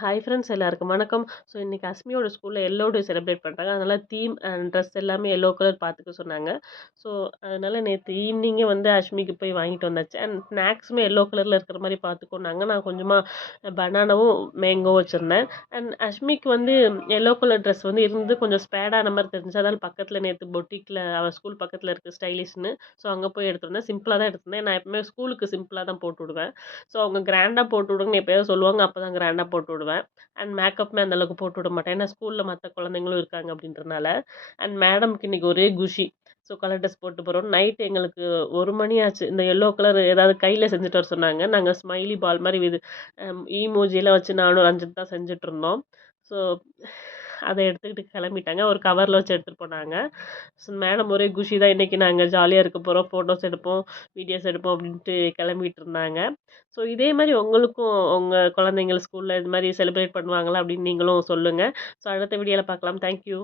Hi friends எல்லாருக்கும் வணக்கம். So இன்னைக்கு அஸ்மியோட ஸ்கூலில் எல்லோ டே செலிப்ரேட் பண்ணுறாங்க. அதனால தீம் அண்ட் ட்ரெஸ் எல்லாமே எல்லோ கலர் பார்த்துக்க சொன்னாங்க. ஸோ அதனால நேற்று ஈவினிங்கே வந்து அஸ்மிக்கு போய் வாங்கிட்டு வந்தாச்சு. அண்ட் ஸ்நாக்ஸுமே எல்லோ கலரில் இருக்கிற மாதிரி பார்த்துக்கோனாங்க. நான் கொஞ்சமாக பனானாவும் மேங்கோ வச்சுருந்தேன். அண்ட் அஸ்மிக்கு வந்து எல்லோ கலர் ட்ரெஸ் வந்து இருந்து கொஞ்சம் ஸ்பேடான மாதிரி தெரிஞ்சுச்சு. அதனால் பக்கத்தில் நேற்று பொட்டிக்கில் அவள் ஸ்கூல் பக்கத்தில் இருக்குது ஸ்டைலிஷ்னு. ஸோ அங்கே போய் எடுத்துருந்தேன். சிம்பிளாக தான் எடுத்திருந்தேன். நான் எப்பவுமே ஸ்கூலுக்கு சிம்பிளாக தான் போட்டு விடுவேன். ஸோ அவங்க கிராண்டாக போட்டு விடுங்கன்னு எப்போயாவது சொல்லுவாங்க. அப்போ தான் கிராண்டாக போட்டு விடுவேன். அண்ட் மேக்கப்புமே அந்தளவுக்கு போட்டு விட மாட்டேன். ஏன்னா ஸ்கூலில் மற்ற குழந்தைங்களும் இருக்காங்க அப்படின்றனால. அண்ட் மேடம்க்கு இன்றைக்கி ஒரே குஷி. ஸோ கலர் ட்ரெஸ் போட்டு போகிறோம். நைட் எங்களுக்கு 1 மணி ஆச்சு. இந்த எல்லோ கலர் ஏதாவது கையில் செஞ்சுட்டு வர சொன்னாங்க. நாங்கள் ஸ்மைலி பால் மாதிரி இது ஈமோஜிலாம் வச்சு நானும் ரஞ்சித் தான் செஞ்சிட்ருந்தோம். ஸோ அதை எடுத்துக்கிட்டு கிளம்பிட்டாங்க. ஒரு கவரில் வச்சு எடுத்துகிட்டு போனாங்க. ஸோ மேடம் ஒரே குஷி தான். இன்றைக்கி நாங்கள் ஜாலியாக இருக்க போகிறோம், ஃபோட்டோஸ் எடுப்போம், வீடியோஸ் எடுப்போம் அப்படின்ட்டு கிளம்பிட்டு இருந்தாங்க. ஸோ இதே மாதிரி உங்களுக்கும் உங்கள் குழந்தைங்கள் ஸ்கூலில் இது மாதிரி செலிப்ரேட் பண்ணுவாங்களா அப்படின்னு நீங்களும் சொல்லுங்கள். ஸோ அடுத்த வீடியோவில் பார்க்கலாம். தேங்க்யூ.